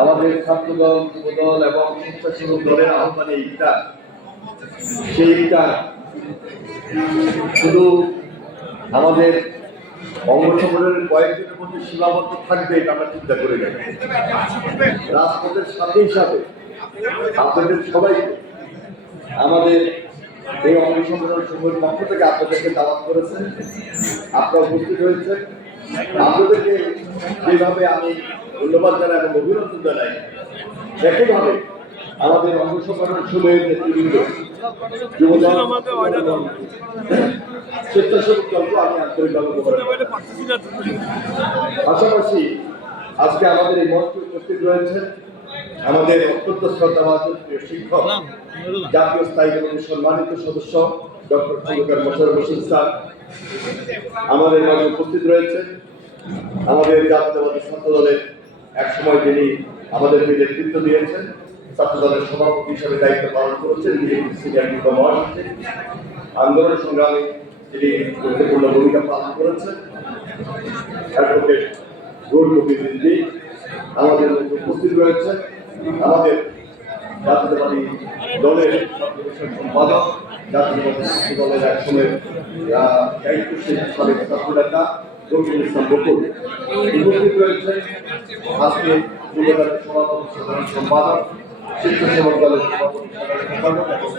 আমাদের ছাত্রদল যুবদল এবং স্বেচ্ছাসেবক দলের আহ্বানে ইফতার, সেই ইফতার শুধু আমাদের অঙ্গ সংগঠনের কয়েকজনের মধ্যে সীমাবদ্ধ থাকবে এটা আমরা চিন্তা করে নেব। রাজপথের সাথে সাথে আপনাদের সবাইকে আমাদের এই অঙ্গ সংগঠন সমূহের পক্ষ থেকে আপনাদেরকে দাওয়াত করেছেন, আপনারা উপস্থিত হয়েছেন। আপনাদেরকে যেভাবে আমি ধন্যবাদ জানাই এবং অভিনন্দন জানাই, একইভাবে আমাদের অঙ্গ সংগঠন সমূহের নেতৃবৃন্দ, যুবদল, স্বেচ্ছাসেবক দলকে আমি আন্তরিকভাবে পাশাপাশি আজকে আমাদের এই মঞ্চে উপস্থিত রয়েছেন আমাদের অত্যন্ত শ্রদ্ধাভাজন প্রিয় শিক্ষক, জাতীয় স্থায়ী কমিটির সম্মানিত সদস্য ডক্টর খন্দকার মোশাররফ হোসেন স্যার আমাদের মাঝে উপস্থিত রয়েছেন। আমাদের জাতীয়তাবাদী ছাত্র দলের একসময় যিনি আমাদেরকে নেতৃত্ব দিয়েছেন, ছাত্র দলের সভাপতি হিসেবে দায়িত্ব পালন করেছেন, আন্দোলন সংগ্রামে তিনি গুরুত্বপূর্ণ ভূমিকা পালন করেছেন। অ্যাডভোকেট প্রতিনিধি আমাদের মধ্যে উপস্থিত রয়েছেন আমাদের জাতীয়তাবাদী দলের সম্পাদক, জাতীয়তাবাদী ছাত্র দলের একসময় দায়িত্বশীল সাবেক ছাত্র নেতা রফিকুল ইসলাম বকুল উপস্থিত রয়েছেন। আজকে যুবদলের সভাপতি সাধারণ সম্পাদক, স্বেচ্ছাসেবক দলের সভাপতি সাধারণ সম্পাদক এবং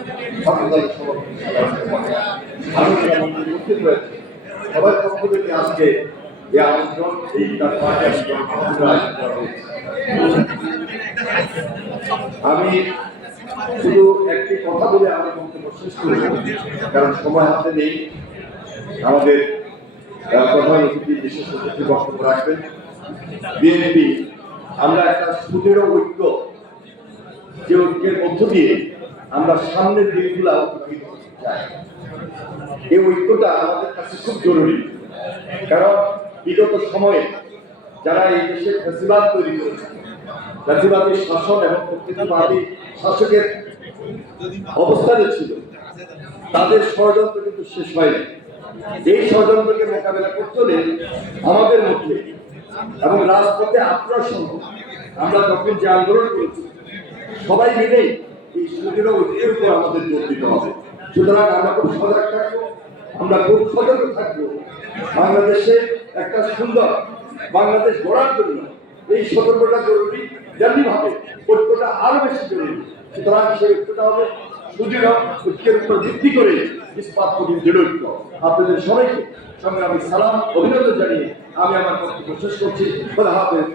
ছাত্র দলের সভাপতি সাধারণ সম্পাদক উপস্থিত রয়েছে। সবার পক্ষ থেকে আজকে এই আমন্ত্রণ, এই আমি শুধু একটি কথা বলে আমার বক্তব্য শেষ করব, কারণ সময় হাতে নেই। আমাদের প্রধান অতিথি বিশেষ অতিথি বক্তব্য রাখবেন। বিএনপি আমরা একটা সুদৃঢ় ঐক্য, যে ঐক্যের মধ্য দিয়ে আমরা সামনের দিনগুলো অতিবাহিত করতে চাই, এই ঐক্যটা আমাদের কাছে খুব জরুরি। কারণ বিগত সময়ে যারা এই দেশে ফ্যাসিবাদ তৈরি করেছে, ফ্যাসিবাদী শাসন এবং কর্তৃত্ববাদী শাসকের অবস্থানে ছিল, তাদের ষড়যন্ত্র কিন্তু শেষ হয়নি। এই ষড়যন্ত্রকে মোকাবেলা করতে হলে আমাদের মধ্যে এবং রাজপথে আপনার সঙ্গে আমরা যখন যে আন্দোলন করেছি, সবাই মিলেই এই সুদৃঢ় ঐক্যের উপর আমাদের জোর দিতে হবে। সুতরাং আমরা খুব সজাগ থাকবো, আমরা খুব সতর্ক থাকবো। বাংলাদেশে একটা সুন্দর বাংলাদেশ গড়ার জন্য এই সতর্কতা জরুরি, যেমনিভাবে ঐক্যটা আরো বেশি জরুরি। সুতরাং সেই ঐক্যটা হবে সুদৃঢ় ঐক্যের উপর ভিত্তি করে ইস্পাত কঠিন দৃঢ় ঐক্য। আপনাদের সবাইকে সংগ্রামী সালাম, অভিনন্দন জানিয়ে আমি আমার বক্তব্য শেষ করছি। খোদা হাফেজ।